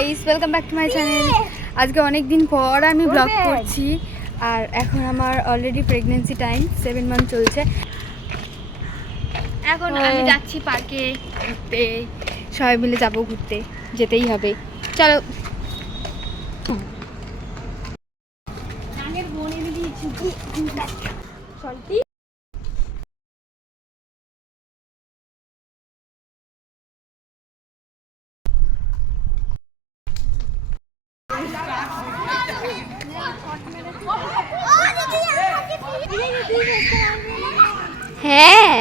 Guys welcome back to my channel আজকে অনেক দিন পর আমি ব্লগ করছি আর এখন আমার already pregnancy time seven month চলছে। এখন আমি যাচ্ছি পার্কে ঘুরতে সবাই মিলে যাব ঘুরতে যেতেই হবে। চলো। চলতি হ্যাঁ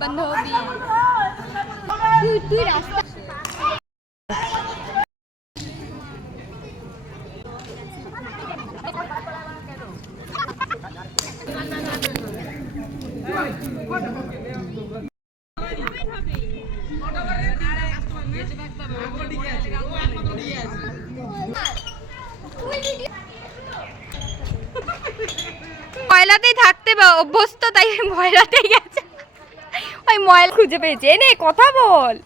बंद हो गई। तू तू रास्ता ময়লাতেই থাকতে বা অভ্যস্ত, তাই ময়লাতেই গেছে ওই ময়লা খুঁজে পেয়েছে। এ নে, কথা বল।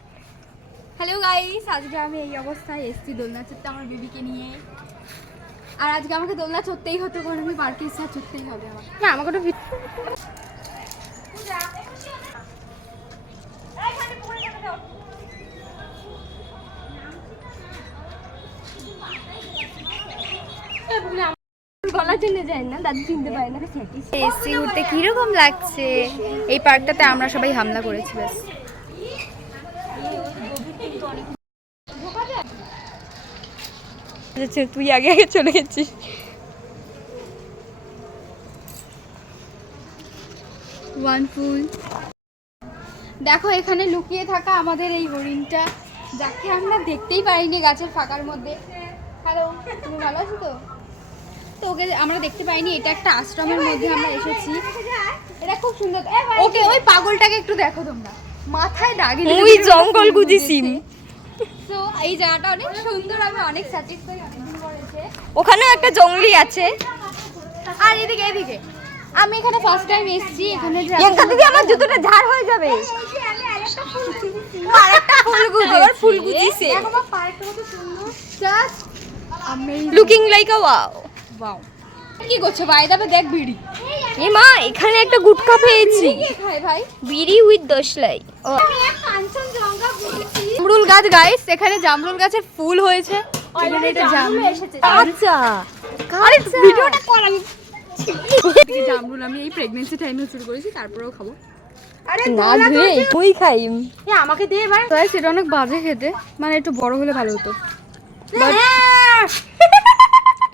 হ্যালো গাইস আজকে আমি এই অবস্থায় এসছি দোলনা চড়তে আমার বেবিকে নিয়ে। আর আজকে আমাকে দোলনা চড়তেই হতো কারণ আমি পার্কে ইচ্ছা চড়তেই হবে আমার না আমাকে তো গলা চলে যায় না দাদু চিনতে পারে না। এসি ঘুরতে কীরকম লাগছে? এই পার্কটাতে আমরা সবাই হামলা করেছি ব্যাস আচ্ছা তুই আগে আগে চলে গেছিস। ওয়ান ফুল দেখো এখানে লুকিয়ে থাকা আমাদের এই হরিণটা যাকে আমরা দেখতেই পারিনি গাছের ফাঁকার মধ্যে। হ্যালো তুমি ভালো আছো তো? তো ওকে আমরা দেখতে পাইনি এটা একটা আশ্রমের মধ্যে আমরা এসেছি। এটা খুব সুন্দর। ওকে ওই পাগলটাকে একটু দেখো তোমরা। মাথায় দাগি ওই জঙ্গল গুজিসিম এই জায়গাটা অনেক সুন্দর আমি অনেক স্যাটিসফাই অনেকদিন পর ওখানেও একটা জঙ্গলি আছে। আর এদিকে এদিকে। আমি এখানে ফার্স্ট টাইম এসেছি এখানে এখান থেকে আমার জুতোটা ঝাড় হয়ে যাবে। আরেকটা ফুল গুজি আবার গুজিছে looking like a wow wow কি করছ ভাই দাবে দেখ বিড়ি। এ মা এখানে একটা গুটকা পেয়েছি। ভাই? বিড়ি উইথ দশলাই ও। জামরুল গাছ গাইস এখানে জামরুল গাছের ফুল হয়েছে। এখানে এটা জামরুল আচ্ছা। আরে ভিডিওটা কর আমি জামরুল আমি এই প্রেগন্যান্সি টাইমে শুরু করেছি তারপরেও খাব। না খাই? আমাকে দে ভাই তাই সেটা অনেক বাজে খেতে মানে একটু বড় হলে ভালো হতো।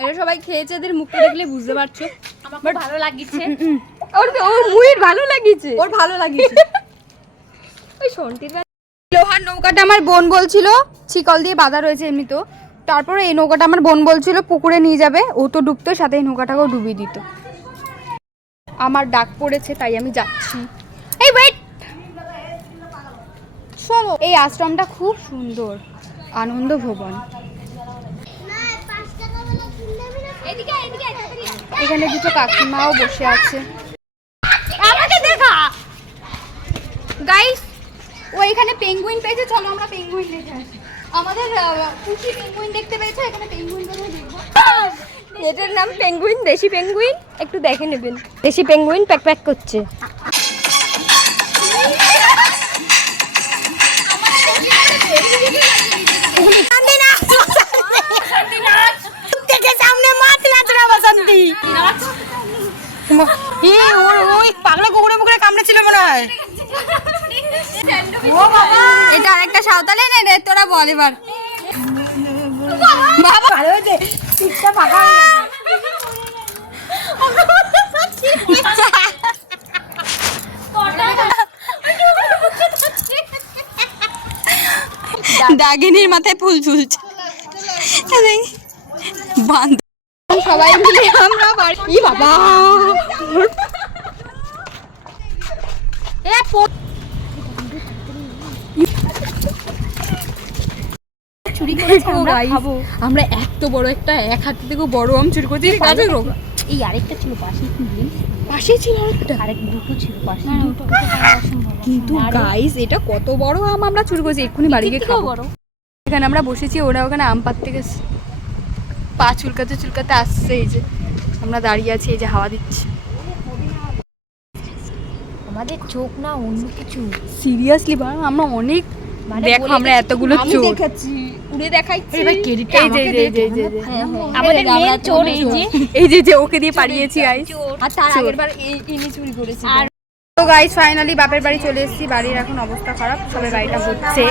এটা সবাই খেয়েছে এদের মুখটা দেখলে বুঝতে পারছ। আমার ভালো লাগিছে। ওর ভালো লাগিছে। ওর ভালো লাগিছে। ওই নৌকাটা আমার বোন বলছিল, শিকল দিয়ে বাঁধা রয়েছে এমনি তো। তারপরে এই নৌকাটা আমার বোন বলছিল, পুকুরে নিয়ে যাবে, ও তো ডুবতো, সাথে এই নৌকাটাকেও ডুবিয়ে দিত। আমার ডাক পড়েছে, তাই আমি যাচ্ছি। এই ওয়েট চলো এই আশ্রমটা খুব সুন্দর, আনন্দ ভবন। এখানে দুটো কাকিমাও বসে আছে আমাকে দেখা গাইস ও এখানে পেঙ্গুইন পেয়েছে চলো আমরা পেঙ্গুইন দেখে আসি। আমাদের খুশি পেঙ্গুইন দেখতে পেয়েছ? এখানে পেঙ্গুইন দেখব। এটার নাম পেঙ্গুইন দেশি পেঙ্গুইন একটু দেখে নেবেন। দেশি পেঙ্গুইন প্যাক প্যাক করছে। এটা আরেকটা সাঁওতালে নে রে তোরা বল এবার। বাবা। ভালো হয়েছে পিঠটা ফাঁকা দাগিনীর মাথায় ফুল ঝুলছে। বান্ধ সবাই মিলে আমরা বাড়ি বাবা। চুরি করেছে আমরা খাব। আমরা এত বড় একটা এক হাতে থেকে বড় আম চুরি করছি গাছের রোগা এই আরেকটা ছিল পাশে পাশেই ছিল আরেকটা। আরেক দুটো ছিল পাশে। কিন্তু গাইস এটা কত বড় আম আমরা চুরি করছি এক্ষুনি বাড়ি গিয়ে খাব। বড়। এখানে আমরা বসেছি ওরা ওখানে আম পাড়তে গেছে। পা চুলকাতে চুলকাতে আসছে এই যে আমরা দাঁড়িয়ে আছি এই যে হাওয়া দিচ্ছে। আমাদের চোখ না অন্য কিছু। সিরিয়াসলি বা আমরা অনেক দেখো আমরা এতগুলো চোর। দেখাচ্ছি উড়ে দেখাচ্ছি আমাকে দে, হ্যাঁ। আমাদের মেয়ে চোর এই যে। এই যে যে ওকে দিয়ে পাড়িয়েছি গাইস আর তার। আগের বার এই ইনি চুরি করেছে আর তো গাইস ফাইনালি বাপের বাড়ি চলে এসেছি। বাড়ির এখন অবস্থা খারাপ। সবাই বাড়িটা হচ্ছে